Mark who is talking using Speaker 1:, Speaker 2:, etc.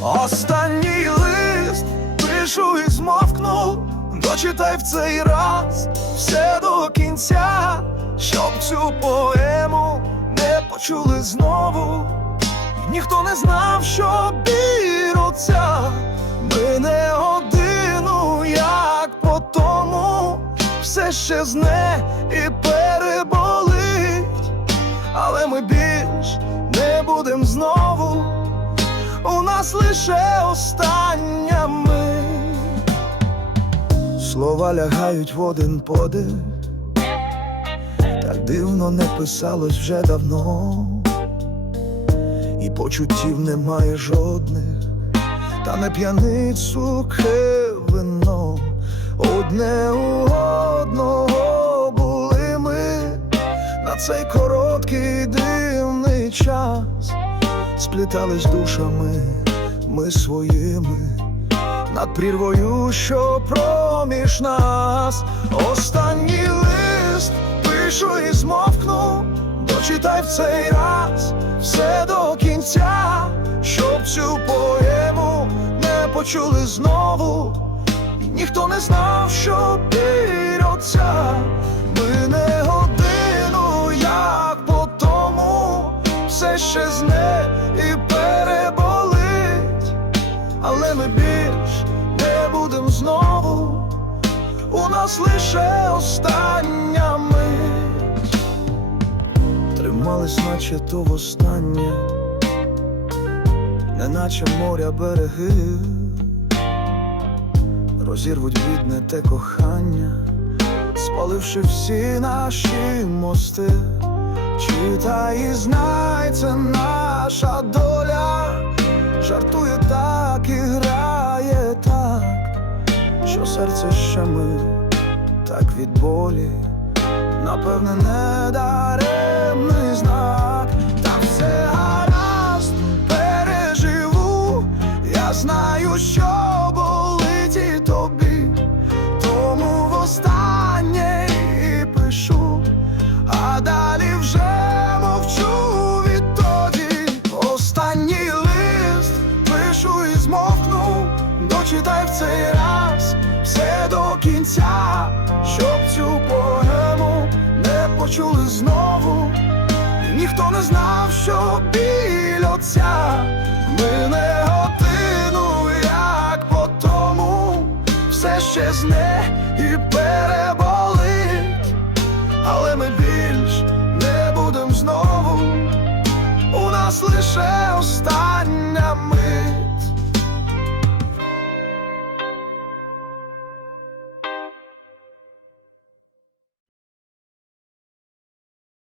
Speaker 1: Останній лист пишу і змовкну, дочитай в цей раз все до кінця, щоб цю поему не почули знову. Ніхто не знав, що біруться. Ми не годину, як по тому. Все ще зне і нас лише остання мить. Слова лягають в один подих, так дивно не писалось вже давно, і почуттів немає жодних, та не п'янить сухе вино, одне у одного були ми. На цей короткий дивний час сплітались душами ми своїми над прірвою, що проміж нас. Останній лист пишу і змовкну, дочитай в цей раз все до кінця, щоб цю поему не почули знову. Ніхто не знав, що біруться ми не годину, як по тому все ще зне але ми більш не будем знову. У нас лише остання мить Тримались, наче то востаннє, неначе моря береги, розірвуть бідне те кохання, спаливши всі наші мости. Читай і знай, це наша доля, жартує так і грає так, що серце ще ми так від болі, напевне, не даремний знак, та все гаразд, переживу, я знаю, що болить і тобі, тому востаннє і пишу. А далі вже змовкнув, дочитай в цей раз все до кінця, щоб цю поему не почули знову. І ніхто не знав, що біль отця мине годину, як по тому все ще зне і переболить, але ми більш не будем знову. У нас лише оста.